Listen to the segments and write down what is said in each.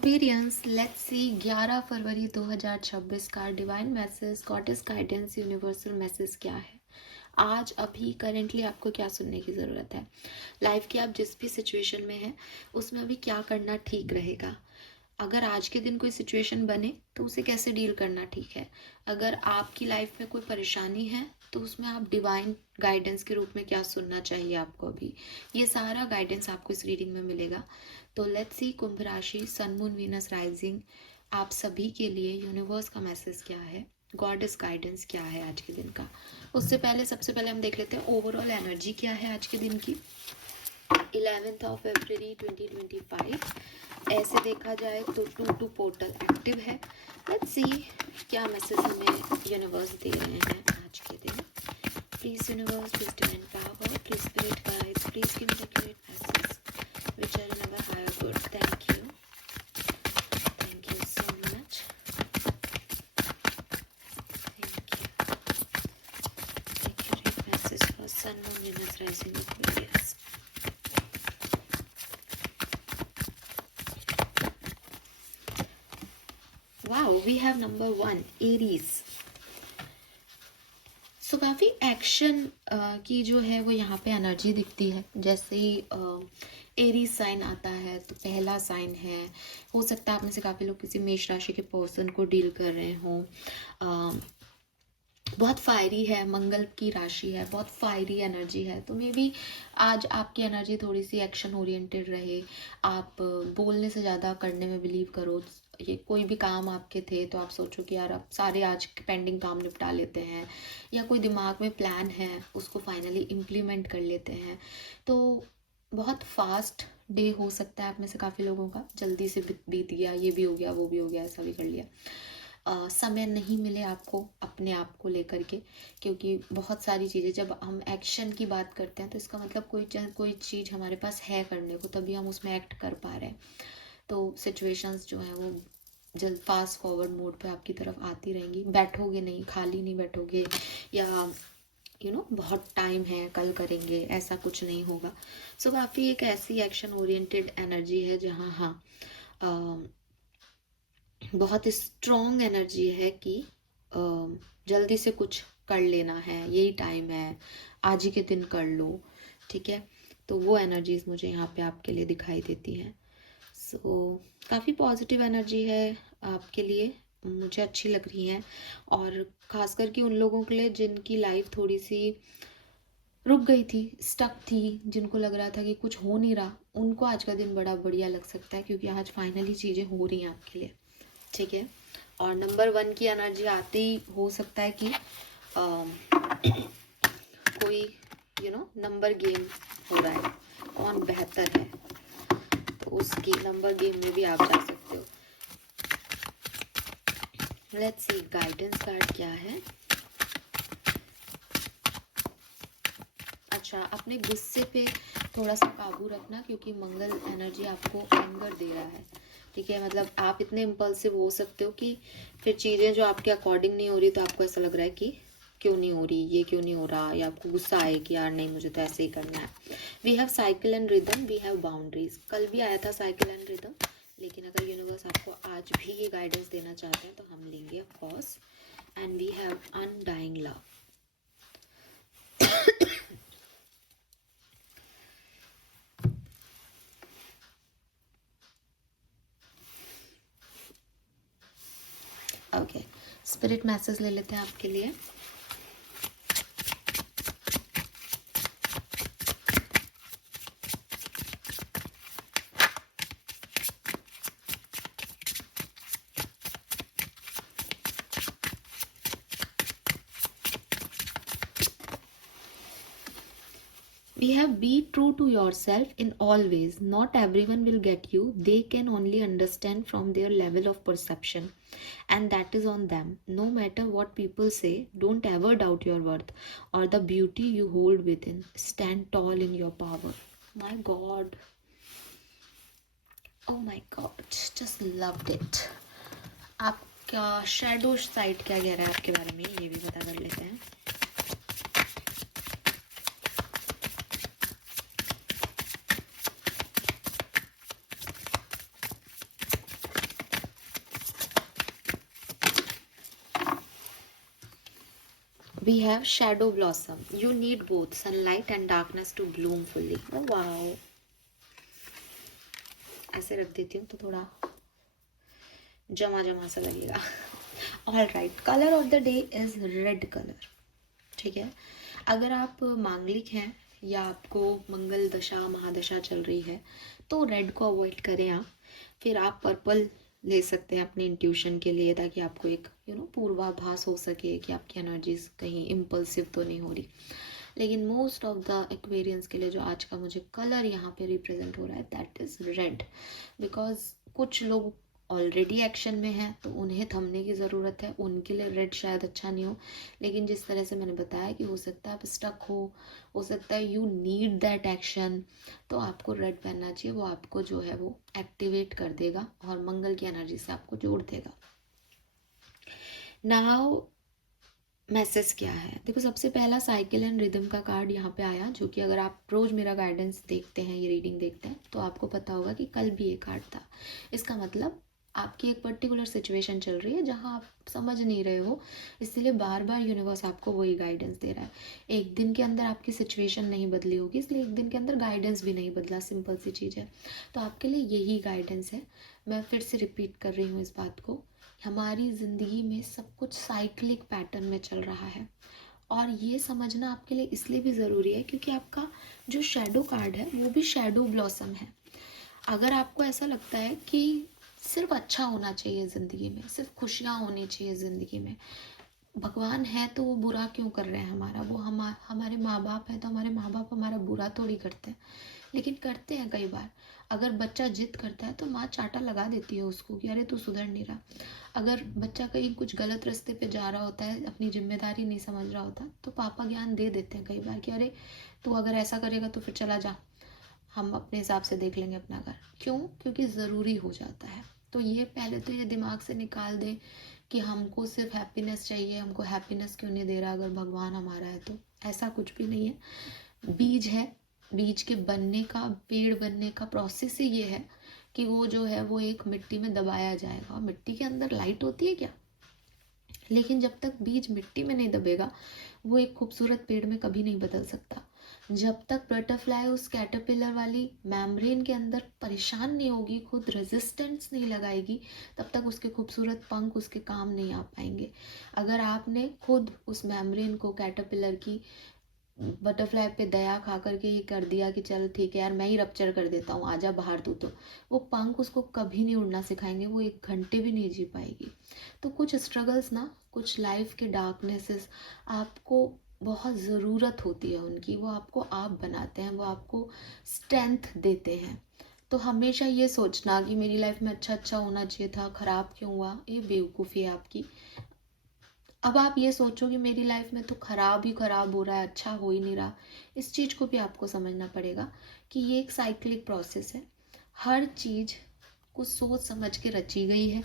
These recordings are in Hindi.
एक्सपीरियंस लेट्स सी 11 फरवरी 2026 का divine message, goddess guidance, universal message क्या है आज अभी करेंटली आपको क्या सुनने की ज़रूरत है। लाइफ की आप जिस भी सिचुएशन में हैं उसमें अभी क्या करना ठीक रहेगा। अगर आज के दिन कोई सिचुएशन बने तो उसे कैसे डील करना ठीक है। अगर आपकी लाइफ में कोई परेशानी है तो उसमें आप डिवाइन गाइडेंस के रूप में क्या सुनना चाहिए आपको अभी, ये सारा गाइडेंस आपको इस रीडिंग में मिलेगा। तो लेट्स सी कुंभ राशि, सन मून वीनस राइजिंग, आप सभी के लिए यूनिवर्स का मैसेज क्या है, गॉड इज गाइडेंस क्या है आज के दिन का। उससे पहले सबसे पहले हम देख लेते हैं ओवरऑल एनर्जी क्या है आज के दिन की। 11th ऑफ फरवरी 2025 ऐसे देखा जाए तो 2 पोर्टल एक्टिव है। लेट्स सी क्या मैसेज हमें यूनिवर्स दे रहे हैं आज के दिन। Please universe, please divine power, please spirit guides, please give me accurate message which are in our higher good. Thank you so much. Thank you. Accurate message for sun, moon, Venus, rising, Aquarius. Wow, we have number 1, Aries. सो काफ़ी एक्शन की जो है वो यहाँ पे एनर्जी दिखती है। जैसे ही एरीज साइन आता है तो पहला साइन है, हो सकता है आप में से काफ़ी लोग किसी मेष राशि के पर्सन को डील कर रहे हों। बहुत फायरी है, मंगल की राशि है, बहुत फायरी एनर्जी है। तो मे बी आज आपकी एनर्जी थोड़ी सी एक्शन ओरिएंटेड रहे। आप बोलने से ज़्यादा करने में बिलीव करो। ये कोई भी काम आपके थे तो आप सोचो कि यार आप सारे आज पेंडिंग काम निपटा लेते हैं, या कोई दिमाग में प्लान है उसको फाइनली इम्प्लीमेंट कर लेते हैं। तो बहुत फास्ट डे हो सकता है आप में से काफ़ी लोगों का, जल्दी से बीत गया, ये भी हो गया, वो भी हो गया, ऐसा भी कर लिया। समय नहीं मिले आपको अपने आप को लेकर के, क्योंकि बहुत सारी चीज़ें, जब हम एक्शन की बात करते हैं तो इसका मतलब कोई चीज़ हमारे पास है करने को, तभी हम उसमें एक्ट कर पा रहे हैं। तो सिचुएशंस जो हैं वो जल्द फास्ट फॉरवर्ड मोड पे आपकी तरफ आती रहेंगी। बैठोगे नहीं, खाली नहीं बैठोगे या बहुत टाइम है कल करेंगे, ऐसा कुछ नहीं होगा। सो काफ़ी एक ऐसी एक्शन ओरिएंटेड एनर्जी है जहाँ बहुत स्ट्रॉन्ग एनर्जी है कि जल्दी से कुछ कर लेना है, यही टाइम है, आज ही के दिन कर लो, ठीक है। तो वो एनर्जीज मुझे यहाँ पे आपके लिए दिखाई देती हैं। सो काफ़ी पॉजिटिव एनर्जी है आपके लिए, मुझे अच्छी लग रही हैं। और ख़ासकर कि उन लोगों के लिए जिनकी लाइफ थोड़ी सी रुक गई थी, स्टक थी, जिनको लग रहा था कि कुछ हो नहीं रहा, उनको आज का दिन बड़ा बढ़िया लग सकता है, क्योंकि आज फाइनली चीज़ें हो रही हैं आपके लिए, ठीक है। और नंबर 1 की एनर्जी आते ही हो सकता है कि कोई नंबर गेम हो रहा है, कौन बेहतर है, तो उसकी नंबर गेम में भी आप जा सकते हो। लेट्स सी गाइडेंस कार्ड क्या है। अच्छा, अपने गुस्से पे थोड़ा सा काबू रखना, क्योंकि मंगल एनर्जी आपको एंगर दे रहा है, ठीक है। मतलब आप इतने इम्पल्सिव हो सकते हो कि फिर चीज़ें जो आपके अकॉर्डिंग नहीं हो रही तो आपको ऐसा लग रहा है कि क्यों नहीं हो रही, ये क्यों नहीं हो रहा, या आपको गुस्सा आए कि यार नहीं मुझे तो ऐसे ही करना है। We have cycle and rhythm, we have boundaries. कल भी आया था साइकिल एंड रिदम, लेकिन अगर यूनिवर्स आपको आज भी ये गाइडेंस देना चाहते हैं तो हम लेंगे of course. And we have undying love. Okay, spirit message ले लेते हैं आपके लिए। We have be true to yourself in all ways. Not everyone will get you. They can only understand from their level of perception, and that is on them. No matter what people say, don't ever doubt your worth or the beauty you hold within. Stand tall in your power. My God. Oh my God. Just loved it. आपका शैडो साइड क्या कह रहा है आपके बारे में, ये भी पता कर लेते हैं। We have shadow blossom. You need both sunlight and darkness to bloom fully. Oh wow. ऐसे रख देती हूँ तो थोड़ा जमा जमा सा लगेगा. All right, colour of the day is red colour. ठीक है, अगर आप मांगलिक हैं या आपको मंगल दशा महादशा चल रही है तो रेड को अवॉइड करें आप. फिर आप पर्पल ले सकते हैं अपने इंट्यूशन के लिए, ताकि आपको एक पूर्वाभास हो सके कि आपकी एनर्जीज कहीं इम्पल्सिव तो नहीं हो रही. लेकिन मोस्ट ऑफ द एक्वेरियंस के लिए जो आज का मुझे कलर यहाँ पे रिप्रेजेंट हो रहा है दैट इज रेड. बिकॉज कुछ लोग ऑलरेडी एक्शन में है तो उन्हें थमने की ज़रूरत है. उनके लिए रेड शायद अच्छा नहीं हो, लेकिन जिस तरह से मैंने बताया कि हो सकता है आप स्टक हो सकता है यू नीड दैट एक्शन, तो आपको रेड पहनना चाहिए. वो आपको जो है वो एक्टिवेट कर देगा और मंगल की एनर्जी से आपको जोड़ देगा. नाउ मैसेज क्या है? देखो, सबसे पहला साइकिल एंड रिदम का कार्ड यहाँ पे आया, जो कि अगर आप रोज मेरा गाइडेंस देखते हैं, ये रीडिंग देखते हैं, तो आपको पता होगा कि कल भी ये कार्ड था. इसका मतलब आपकी एक पर्टिकुलर सिचुएशन चल रही है जहाँ आप समझ नहीं रहे हो, इसलिए बार बार यूनिवर्स आपको वही गाइडेंस दे रहा है. एक दिन के अंदर आपकी सिचुएशन नहीं बदली होगी, इसलिए एक दिन के अंदर गाइडेंस भी नहीं बदला. सिंपल सी चीज़ है. तो आपके लिए यही गाइडेंस है. मैं फिर से रिपीट कर रही हूँ इस बात को. हमारी ज़िंदगी में सब कुछ साइक्लिक पैटर्न में चल रहा है, और ये समझना आपके लिए इसलिए भी ज़रूरी है क्योंकि आपका जो शैडो कार्ड है वो भी शैडो ब्लॉसम है. अगर आपको ऐसा लगता है कि सिर्फ अच्छा होना चाहिए ज़िंदगी में, सिर्फ खुशियाँ होनी चाहिए ज़िंदगी में, भगवान है तो वो बुरा क्यों कर रहे हैं हमारा, वो हमारे माँ बाप है तो हमारे माँ बाप हमारा बुरा थोड़ी करते हैं, लेकिन करते हैं कई बार. अगर बच्चा जिद करता है तो माँ चाटा लगा देती है उसको कि अरे तू सुधर नहीं रहा. अगर बच्चा कहीं कुछ गलत रास्ते पे जा रहा होता है, अपनी जिम्मेदारी नहीं समझ रहा होता, तो पापा ज्ञान दे देते हैं कई बार कि अरे तू अगर ऐसा करेगा तो फिर चला जा, हम अपने हिसाब से देख लेंगे अपना घर. क्यों? क्योंकि ज़रूरी हो जाता है. तो ये पहले तो ये दिमाग से निकाल दें कि हमको सिर्फ हैप्पीनेस चाहिए, हमको हैप्पीनेस क्यों नहीं दे रहा अगर भगवान हमारा है तो. ऐसा कुछ भी नहीं है. बीज है, बीज के बनने का, पेड़ बनने का प्रोसेस ही ये है कि वो जो है वो एक मिट्टी में दबाया जाएगा. और मिट्टी के अंदर लाइट होती है क्या? लेकिन जब तक बीज मिट्टी में नहीं दबेगा वो एक खूबसूरत पेड़ में कभी नहीं बदल सकता. जब तक बटरफ्लाई उस कैटरपिलर वाली मेम्ब्रेन के अंदर परेशान नहीं होगी, खुद रेजिस्टेंस नहीं लगाएगी, तब तक उसके खूबसूरत पंख उसके काम नहीं आ पाएंगे. अगर आपने खुद उस मेम्ब्रेन को, कैटरपिलर की, बटरफ्लाई पे दया खा करके ये कर दिया कि चल ठीक है यार मैं ही रप्चर कर देता हूँ, आजा बाहर तू, तो वो पंख उसको कभी नहीं उड़ना सिखाएंगे, वो एक घंटे भी नहीं जी पाएगी. तो कुछ स्ट्रगल्स ना, कुछ लाइफ के डार्कनेसेस आपको बहुत ज़रूरत होती है उनकी, वो आपको आप बनाते हैं, वो आपको स्ट्रेंथ देते हैं. तो हमेशा ये सोचना कि मेरी लाइफ में अच्छा अच्छा होना चाहिए था, ख़राब क्यों हुआ, ये बेवकूफ़ी है आपकी. अब आप ये सोचो कि मेरी लाइफ में तो ख़राब ही ख़राब हो रहा है, अच्छा हो ही नहीं रहा. इस चीज़ को भी आपको समझना पड़ेगा कि ये एक साइक्लिक प्रोसेस है. हर चीज़ को सोच समझ के रची गई है.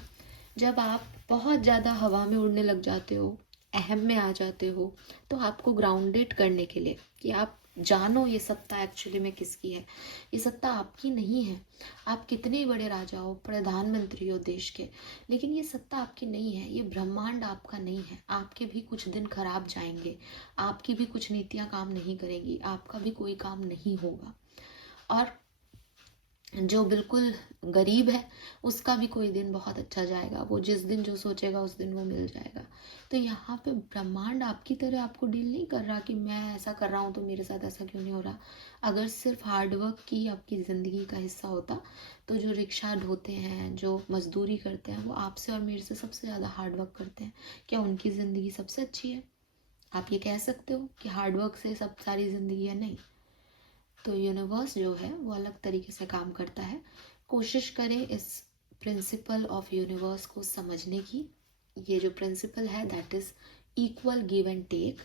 जब आप बहुत ज़्यादा हवा में उड़ने लग जाते हो, अहम में आ जाते हो, तो आपको ग्राउंडेड करने के लिए कि आप जानो ये सत्ता एक्चुअली में किसकी है. ये सत्ता आपकी नहीं है. आप कितने ही बड़े राजा हो, प्रधानमंत्री हो देश के, लेकिन ये सत्ता आपकी नहीं है. ये ब्रह्मांड आपका नहीं है. आपके भी कुछ दिन खराब जाएंगे, आपकी भी कुछ नीतियाँ काम नहीं करेंगी, आपका भी कोई काम नहीं होगा, और जो बिल्कुल गरीब है उसका भी कोई दिन बहुत अच्छा जाएगा. वो जिस दिन जो सोचेगा उस दिन वो मिल जाएगा. तो यहाँ पे ब्रह्मांड आपकी तरह आपको डील नहीं कर रहा कि मैं ऐसा कर रहा हूँ तो मेरे साथ ऐसा क्यों नहीं हो रहा. अगर सिर्फ हार्डवर्क की आपकी ज़िंदगी का हिस्सा होता तो जो रिक्शा ढोते हैं, जो मजदूरी करते हैं, वो आपसे और मेरे से सबसे ज़्यादा हार्डवर्क करते हैं. क्या उनकी ज़िंदगी सबसे अच्छी है? आप ये कह सकते हो कि हार्डवर्क से सब सारी ज़िंदगी है? नहीं. तो यूनिवर्स जो है वो अलग तरीके से काम करता है. कोशिश करें इस प्रिंसिपल ऑफ यूनिवर्स को समझने की. ये जो प्रिंसिपल है that is equal give and take.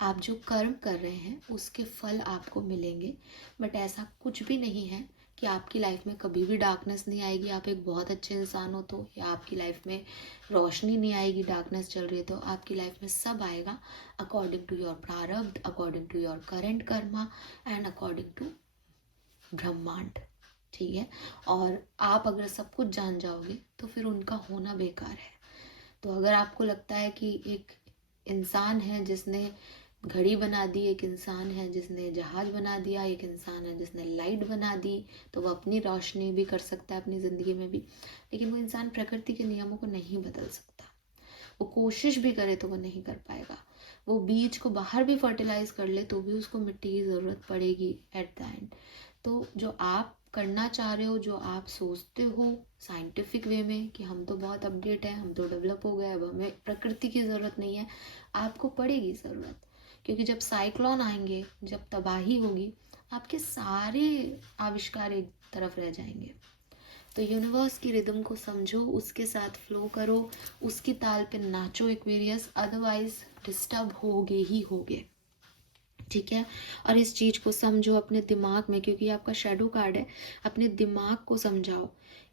आप जो कर्म कर रहे हैं उसके फल आपको मिलेंगे. बट ऐसा कुछ भी नहीं है कि आपकी लाइफ में कभी भी डार्कनेस नहीं आएगी, आप एक बहुत अच्छे इंसान हो तो, या आपकी लाइफ में रोशनी नहीं आएगी, डार्कनेस चल रही है तो. आपकी लाइफ में सब आएगा अकॉर्डिंग टू योर प्रारब्ध, according to your current karma and according to ब्रह्मांड. ठीक है. और आप अगर सब कुछ जान जाओगे तो फिर उनका होना बेकार है. तो अगर आपको लगता है कि एक इंसान है जिसने घड़ी बना दी, एक इंसान है जिसने जहाज बना दिया, एक इंसान है जिसने लाइट बना दी, तो वो अपनी रोशनी भी कर सकता है अपनी ज़िंदगी में भी, लेकिन वो इंसान प्रकृति के नियमों को नहीं बदल सकता। वो कोशिश भी करे तो वो नहीं कर पाएगा। वो बीज को बाहर भी फर्टिलाइज कर ले तो भी उसको मिट्टी की ज़रूरत पड़ेगी एट द एंड। तो जो आप करना चाह रहे हो, जो आप सोचते हो साइंटिफिक वे में कि हम तो बहुत अपडेट हैं, हम तो डेवलप हो गए, अब हमें प्रकृति की ज़रूरत नहीं है, आपको पड़ेगी ज़रूरत। क्योंकि जब साइक्लोन आएंगे, जब तबाही होगी, आपके सारे आविष्कार एक तरफ रह जाएंगे। तो यूनिवर्स की रिदम को समझो, उसके साथ फ्लो करो, उसकी ताल पे नाचो एक्वेरियस, अदरवाइज डिस्टर्ब होगे ही होगे, ठीक है। और इस चीज़ को समझो अपने दिमाग में, क्योंकि आपका शेडो कार्ड है, अपने दिमाग को समझाओ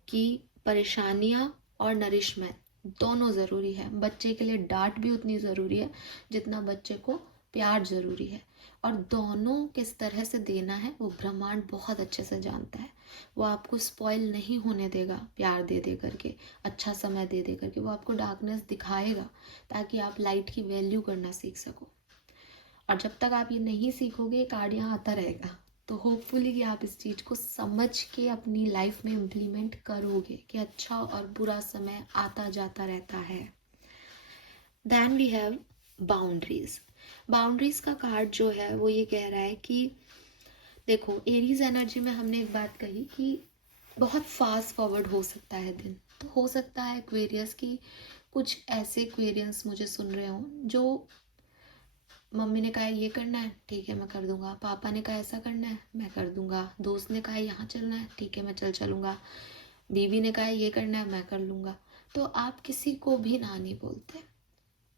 कि परेशानियाँ और नरिशमेंट दोनों ज़रूरी है। बच्चे के लिए डांट भी उतनी ज़रूरी है जितना बच्चे को प्यार ज़रूरी है, और दोनों किस तरह से देना है वो ब्रह्मांड बहुत अच्छे से जानता है। वो आपको स्पॉइल नहीं होने देगा प्यार दे दे करके, अच्छा समय दे दे करके, वो आपको डार्कनेस दिखाएगा ताकि आप लाइट की वैल्यू करना सीख सको। और जब तक आप ये नहीं सीखोगे, कार्ड यहाँ आता रहेगा। तो होपफुली कि आप इस चीज़ को समझ के अपनी लाइफ में इम्प्लीमेंट करोगे कि अच्छा और बुरा समय आता जाता रहता है। Then we have boundaries. Boundaries का कार्ड जो है वो ये कह रहा है कि देखो, एरीज एनर्जी में हमने एक बात कही कि बहुत फास्ट फॉरवर्ड हो सकता है दिन। तो हो सकता है एक्वेरियस की कुछ ऐसे एक्वेरियंस मुझे सुन रहे हों जो मम्मी ने कहा ये करना है, ठीक है मैं कर दूंगा, पापा ने कहा ऐसा करना है, मैं कर दूंगा, दोस्त ने कहा यहाँ चलना है, ठीक है मैं चलूंगा, बीवी ने कहा ये करना है, मैं कर लूँगा। तो आप किसी को भी ना नहीं बोलते।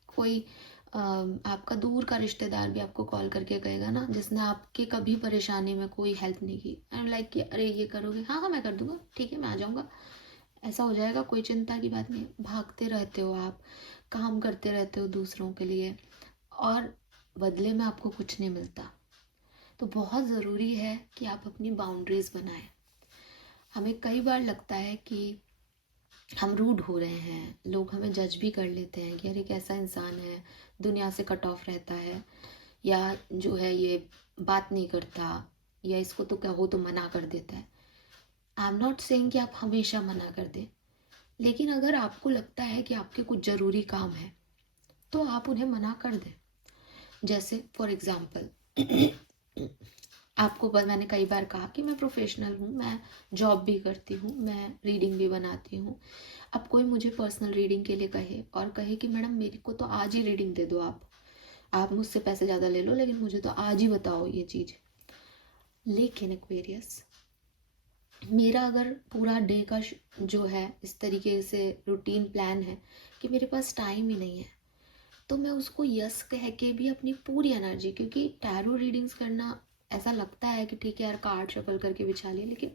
कोई आपका दूर का रिश्तेदार भी आपको कॉल करके कहेगा ना, जिसने आपके कभी परेशानी में कोई हेल्प नहीं की, आई एम लाइक कि अरे ये करोगे, हाँ हाँ मैं कर दूंगा, ठीक है मैं आ जाऊँगा, ऐसा हो जाएगा, कोई चिंता की बात नहीं। भागते रहते हो आप, काम करते रहते हो दूसरों के लिए, और बदले में आपको कुछ नहीं मिलता। तो बहुत ज़रूरी है कि आप अपनी बाउंड्रीज़ बनाएं। हमें कई बार लगता है कि हम रूड हो रहे हैं, लोग हमें जज भी कर लेते हैं कि अरे कैसा इंसान है, दुनिया से कट ऑफ रहता है, या जो है ये बात नहीं करता, या इसको तो कहो तो मना कर देता है। आई एम नॉट सेइंग कि आप हमेशा मना कर दें, लेकिन अगर आपको लगता है कि आपके कुछ ज़रूरी काम है तो आप उन्हें मना कर दें। जैसे फॉर एग्ज़ाम्पल आपको मैंने कई बार कहा कि मैं प्रोफेशनल हूँ, मैं जॉब भी करती हूँ, मैं रीडिंग भी बनाती हूँ। अब कोई मुझे पर्सनल रीडिंग के लिए कहे और कहे कि मैडम मेरे को तो आज ही रीडिंग दे दो, आप मुझसे पैसे ज़्यादा ले लो लेकिन मुझे तो आज ही बताओ ये चीज़। लेकिन एक्वेरियस, मेरा अगर पूरा डे का जो है इस तरीके से रूटीन प्लान है कि मेरे पास टाइम ही नहीं है, तो मैं उसको यस कह के भी अपनी पूरी एनर्जी, क्योंकि टैरो रीडिंग्स करना ऐसा लगता है कि ठीक है यार कार्ड शफल करके बिछा लिए, लेकिन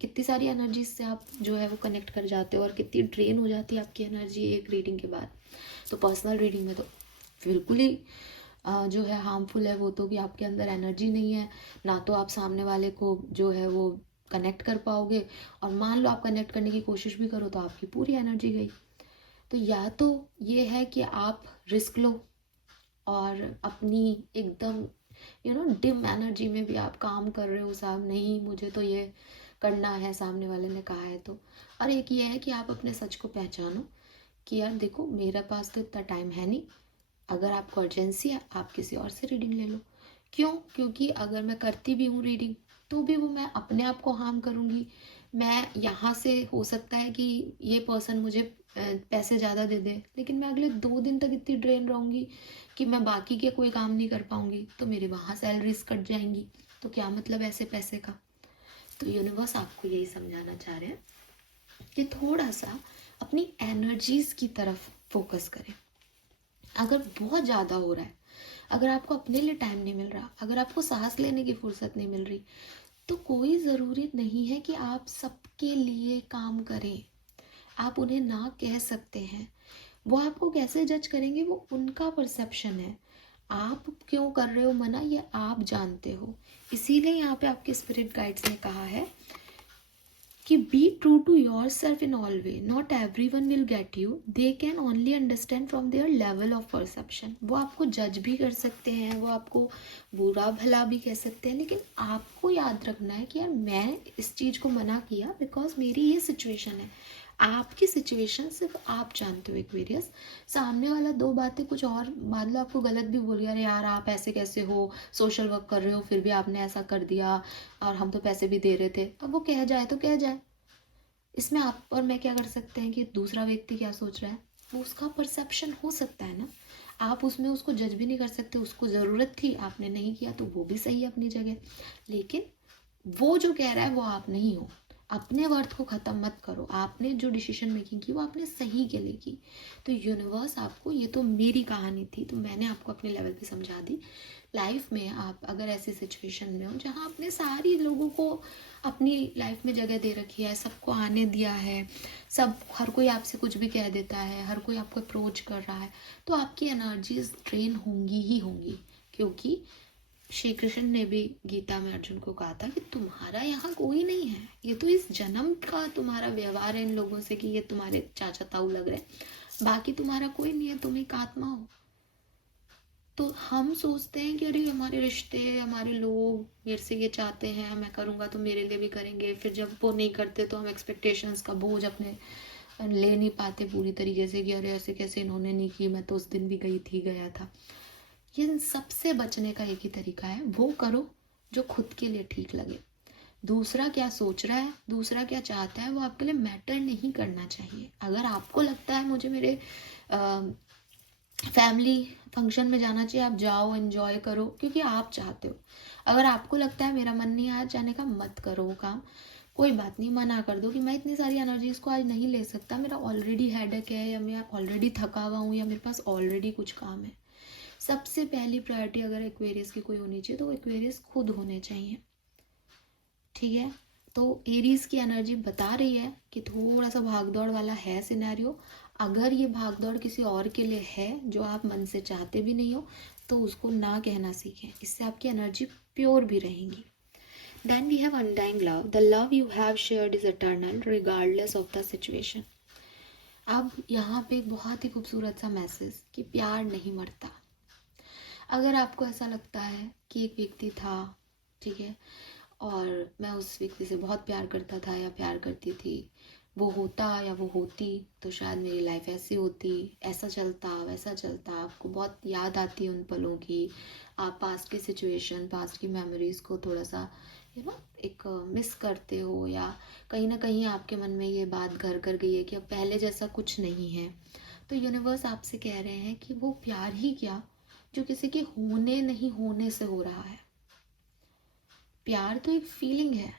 कितनी सारी एनर्जी से आप जो है वो कनेक्ट कर जाते हो और कितनी ड्रेन हो जाती है आपकी एनर्जी एक रीडिंग के बाद। तो पर्सनल रीडिंग में तो बिल्कुल ही जो है हार्मफुल है वो, तो कि आपके अंदर एनर्जी नहीं है ना, तो आप सामने वाले को जो है वो कनेक्ट कर पाओगे, और मान लो आप कनेक्ट करने की कोशिश भी करो तो आपकी पूरी एनर्जी गई। तो या तो ये है कि आप रिस्क लो और अपनी एकदम डिम एनर्जी में भी आप काम कर रहे हो, साहब नहीं मुझे तो ये करना है, सामने वाले ने कहा है तो। और एक ये है कि आप अपने सच को पहचानो कि यार देखो मेरे पास तो इतना टाइम है नहीं, अगर आपको अर्जेंसी है आप किसी और से रीडिंग ले लो। क्यों? क्योंकि अगर मैं करती भी हूँ रीडिंग तो भी वो मैं अपने आप को हार्म करूँगी। मैं यहाँ से हो सकता है कि ये पर्सन मुझे पैसे ज़्यादा दे दे, लेकिन मैं अगले 2 दिन तक इतनी ड्रेन रहूँगी कि मैं बाकी के कोई काम नहीं कर पाऊँगी, तो मेरे वहाँ सैलरीज कट जाएंगी, तो क्या मतलब ऐसे पैसे का। तो यूनिवर्स आपको यही समझाना चाह रहे हैं कि थोड़ा सा अपनी एनर्जीज की तरफ फोकस करें। अगर बहुत ज़्यादा हो रहा है, अगर आपको अपने लिए टाइम नहीं मिल रहा, अगर आपको सांस लेने की फुर्सत नहीं मिल रही, तो कोई ज़रूरी नहीं है कि आप सबके लिए काम करें। आप उन्हें ना कह सकते हैं। वो आपको कैसे जज करेंगे वो उनका परसेप्शन है। आप क्यों कर रहे हो मना ये आप जानते हो। इसीलिए यहाँ पे आपके स्पिरिट गाइड्स ने कहा है कि be true to yourself in all way, not everyone will get you, they can only understand from their level of perception. वो आपको जज भी कर सकते हैं, वो आपको बुरा भला भी कह सकते हैं, लेकिन आपको याद रखना है कि यार मैं इस चीज़ को मना किया बिकॉज मेरी ये सिचुएशन है। आपकी सिचुएशन सिर्फ आप जानते हो एक्वेरियस। सामने वाला दो बातें कुछ और, मान लो आपको गलत भी बोल गया, अरे यार आप ऐसे कैसे हो, सोशल वर्क कर रहे हो फिर भी आपने ऐसा कर दिया, और हम तो पैसे भी दे रहे थे। अब वो कह जाए तो कह जाए, इसमें आप और मैं क्या कर सकते हैं कि दूसरा व्यक्ति क्या सोच रहा है, वो उसका परसेप्शन हो सकता है ना। आप उसमें उसको जज भी नहीं कर सकते, उसको ज़रूरत थी आपने नहीं किया तो वो भी सही है अपनी जगह, लेकिन वो जो कह रहा है वो आप नहीं हो। अपने वर्थ को ख़त्म मत करो, आपने जो डिसीजन मेकिंग की वो आपने सही के लिए की। तो यूनिवर्स आपको, ये तो मेरी कहानी थी तो मैंने आपको अपने लेवल पे समझा दी। लाइफ में आप अगर ऐसी सिचुएशन में हो जहाँ आपने सारी लोगों को अपनी लाइफ में जगह दे रखी है, सबको आने दिया है, सब हर कोई आपसे कुछ भी कह देता है, हर कोई आपको अप्रोच कर रहा है, तो आपकी एनर्जीज ड्रेन होंगी ही होंगी। क्योंकि श्री कृष्ण ने भी गीता में अर्जुन को कहा था कि तुम्हारा यहाँ कोई नहीं है, ये तो इस जन्म का तुम्हारा व्यवहार है इन लोगों से कि ये तुम्हारे चाचा ताऊ लग रहे हैं, बाकी तुम्हारा कोई नहीं है, तुम एक आत्मा हो। तो हम सोचते हैं कि अरे हमारे रिश्ते, हमारे लोग मेरे से ये चाहते हैं, मैं करूँगा तो मेरे लिए भी करेंगे, फिर जब वो नहीं करते तो हम एक्सपेक्टेशंस का बोझ अपने ले नहीं पाते पूरी तरीके से कि अरे ऐसे कैसे इन्होंने नहीं की, मैं तो उस दिन भी गई थी गया था। ये सबसे बचने का एक ही तरीका है, वो करो जो खुद के लिए ठीक लगे। दूसरा क्या सोच रहा है, दूसरा क्या चाहता है, वो आपके लिए मैटर नहीं करना चाहिए। अगर आपको लगता है मुझे मेरे फैमिली फंक्शन में जाना चाहिए, आप जाओ, एंजॉय करो क्योंकि आप चाहते हो। अगर आपको लगता है मेरा मन नहीं आज जाने का, मत करो वो काम। कोई बात नहीं, मना कर दो कि मैं इतनी सारी एनर्जीज को आज नहीं ले सकता, मेरा ऑलरेडी हेडेक है, या मैं ऑलरेडी थका हुआ हूँ, या मेरे पास ऑलरेडी कुछ काम है। सबसे पहली प्रायोरिटी अगर एक्वेरियस की कोई होनी चाहिए तो एक्वेरियस खुद होने चाहिए, ठीक है। तो एरीज की एनर्जी बता रही है कि थोड़ा सा भागदौड़ वाला है सिनेरियो। अगर ये भागदौड़ किसी और के लिए है जो आप मन से चाहते भी नहीं हो, तो उसको ना कहना सीखें, इससे आपकी एनर्जी प्योर भी रहेगी। Then we have undying love, the love you have shared is eternal regardless of the situation. अब यहाँ पे एक बहुत ही खूबसूरत सा मैसेज कि प्यार नहीं मरता। अगर आपको ऐसा लगता है कि एक व्यक्ति था, ठीक है, और मैं उस व्यक्ति से बहुत प्यार करता था या प्यार करती थी, वो होता या वो होती तो शायद मेरी लाइफ ऐसी होती, ऐसा चलता वैसा चलता, आपको बहुत याद आती है उन पलों की, आप पास्ट की सिचुएशन, पास्ट की मेमोरीज को थोड़ा सा एक मिस करते हो, या कहीं ना कहीं आपके मन में ये बात घर कर गई है कि अब पहले जैसा कुछ नहीं है। तो यूनिवर्स आपसे कह रहे हैं कि वो प्यार ही क्या जो किसी के होने नहीं होने से हो रहा है। प्यार तो एक फीलिंग है।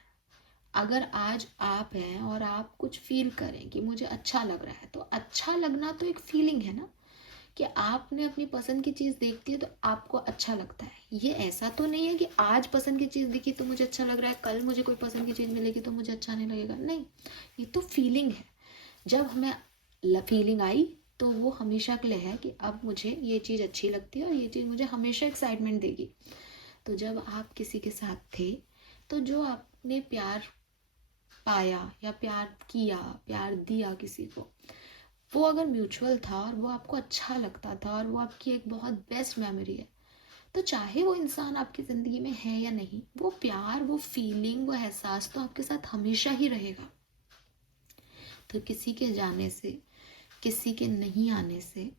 अगर आज आप हैं और आप कुछ फील करें कि मुझे अच्छा लग रहा है, तो अच्छा लगना तो एक फीलिंग है ना, कि आपने अपनी पसंद की चीज़ देखती है तो आपको अच्छा लगता है। ये ऐसा तो नहीं है कि आज पसंद की चीज़ दिखी तो मुझे अच्छा लग रहा है, कल मुझे कोई पसंद की चीज़ मिलेगी तो मुझे अच्छा नहीं लगेगा, नहीं। ये तो फीलिंग है। जब हमें फीलिंग आई तो वो हमेशा के लिए है कि अब मुझे ये चीज़ अच्छी लगती है और ये चीज़ मुझे हमेशा एक्साइटमेंट देगी। तो जब आप किसी के साथ थे, तो जो आपने प्यार पाया या प्यार किया, प्यार दिया किसी को, वो अगर म्यूचुअल था और वो आपको अच्छा लगता था और वो आपकी एक बहुत बेस्ट मेमोरी है, तो चाहे वो इंसान आपकी ज़िंदगी में है या नहीं, वो प्यार, वो फीलिंग, वो एहसास तो आपके साथ हमेशा ही रहेगा। तो किसी के जाने से, किसी के नहीं आने से,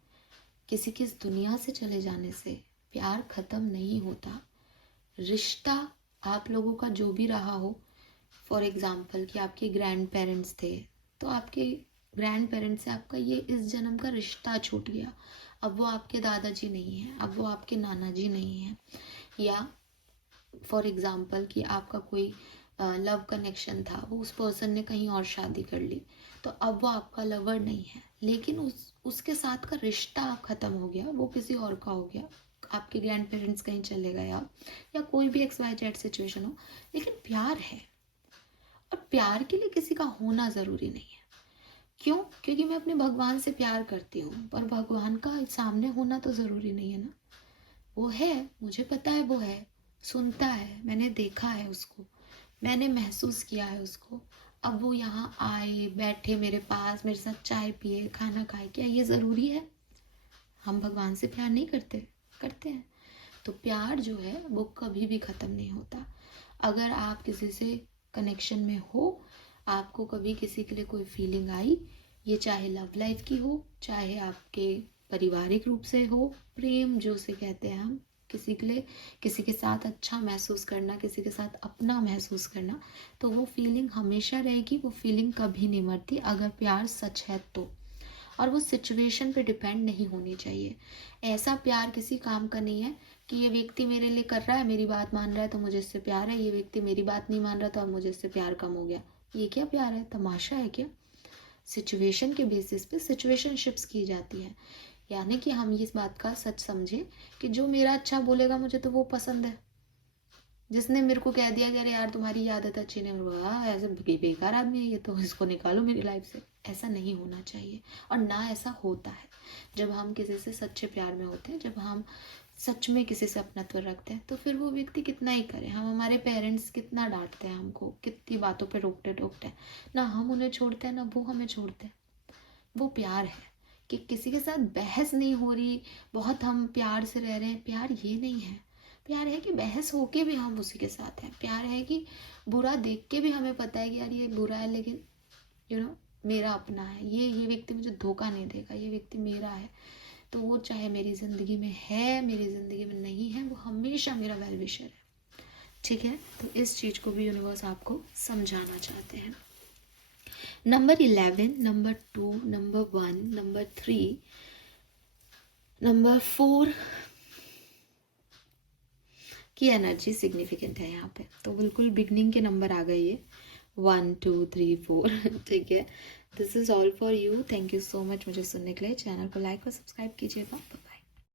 किसी के इस दुनिया से चले जाने से प्यार ख़त्म नहीं होता। रिश्ता आप लोगों का जो भी रहा हो, फॉर एग्ज़ाम्पल कि आपके ग्रैंड पेरेंट्स थे, तो आपके ग्रैंड पेरेंट्स से आपका ये इस जन्म का रिश्ता छूट गया, अब वो आपके दादाजी नहीं हैं, अब वो आपके नाना जी नहीं हैं। या फॉर एग्ज़ाम्पल कि आपका कोई लव कनेक्शन था, वो उस पर्सन ने कहीं और शादी कर ली, तो अब वो आपका लवर नहीं है, लेकिन उसके साथ का रिश्ता ख़त्म हो गया, वो किसी और का हो गया, आपके ग्रैंड पेरेंट्स कहीं चले गए आप, या कोई भी XYZ सिचुएशन हो, लेकिन प्यार है। और प्यार के लिए किसी का होना ज़रूरी नहीं है। क्यों? क्योंकि मैं अपने भगवान से प्यार करती हूँ, पर भगवान का सामने होना तो ज़रूरी नहीं है ना। वो है, मुझे पता है वो है, सुनता है, मैंने देखा है उसको, मैंने महसूस किया है उसको, अब वो यहाँ आए, बैठे मेरे पास, मेरे साथ चाय पिए, खाना खाए, क्या ये ज़रूरी है? हम भगवान से प्यार नहीं करते? करते हैं। तो प्यार जो है वो कभी भी ख़त्म नहीं होता। अगर आप किसी से कनेक्शन में हो, आपको कभी किसी के लिए कोई फीलिंग आई, ये चाहे लव लाइफ की हो, चाहे आपके पारिवारिक रूप से हो, प्रेम जो से कहते हैं हम, किसी के लिए, किसी के साथ अच्छा महसूस करना, किसी के साथ अपना महसूस करना, तो वो फीलिंग हमेशा रहेगी, वो फीलिंग कभी नहीं मरती अगर प्यार सच है तो। और वो सिचुएशन पे डिपेंड नहीं होनी चाहिए। ऐसा प्यार किसी काम का नहीं है कि ये व्यक्ति मेरे लिए कर रहा है, मेरी बात मान रहा है तो मुझे इससे प्यार है, ये व्यक्ति मेरी बात नहीं मान रहा तो अब मुझे इससे प्यार कम हो गया। ये क्या प्यार है? तमाशा है क्या? सिचुएशन के बेसिस पे सिचुएशनशिप्स की जाती है। यानी कि हम इस बात का सच समझें कि जो मेरा अच्छा बोलेगा मुझे तो वो पसंद है। जिसने मेरे को कह दिया कि अरे यार तुम्हारी ये आदत अच्छी नहीं, ऐसे बेकार आदमी है ये तो, इसको निकालो मेरी लाइफ से, ऐसा नहीं होना चाहिए। और ना ऐसा होता है। जब हम किसी से सच्चे प्यार में होते हैं, जब हम सच में किसी से अपनत्व रखते हैं, तो फिर वो व्यक्ति कितना ही करे, हम हमारे पेरेंट्स कितना डांटते हैं हमको, कितनी बातों पे रोकते टोकते हैं, ना हम उन्हें छोड़ते हैं ना वो हमें छोड़ते हैं। वो प्यार है कि किसी के साथ बहस नहीं हो रही, बहुत हम प्यार से रह रहे हैं, प्यार ये नहीं है। प्यार है कि बहस होके भी हम उसी के साथ हैं। प्यार है कि बुरा देख के भी हमें पता है कि यार ये बुरा है लेकिन मेरा अपना है, ये व्यक्ति मुझे धोखा नहीं देगा, ये व्यक्ति मेरा है। तो वो चाहे मेरी ज़िंदगी में है, मेरी ज़िंदगी में नहीं है, वो हमेशा मेरा वेल विशर है। ठीक है, तो इस चीज़ को भी यूनिवर्स आपको समझाना चाहते हैं। Number 11, number 2, number 1, number 3, number 4 की एनर्जी सिग्निफिकेंट है यहाँ पे। तो बिल्कुल बिगनिंग के नंबर आ गए ये 1, 2, 3, 4। ठीक है, this is all for you. Thank you so much मुझे सुनने के लिए। चैनल को लाइक और सब्सक्राइब कीजिएगा।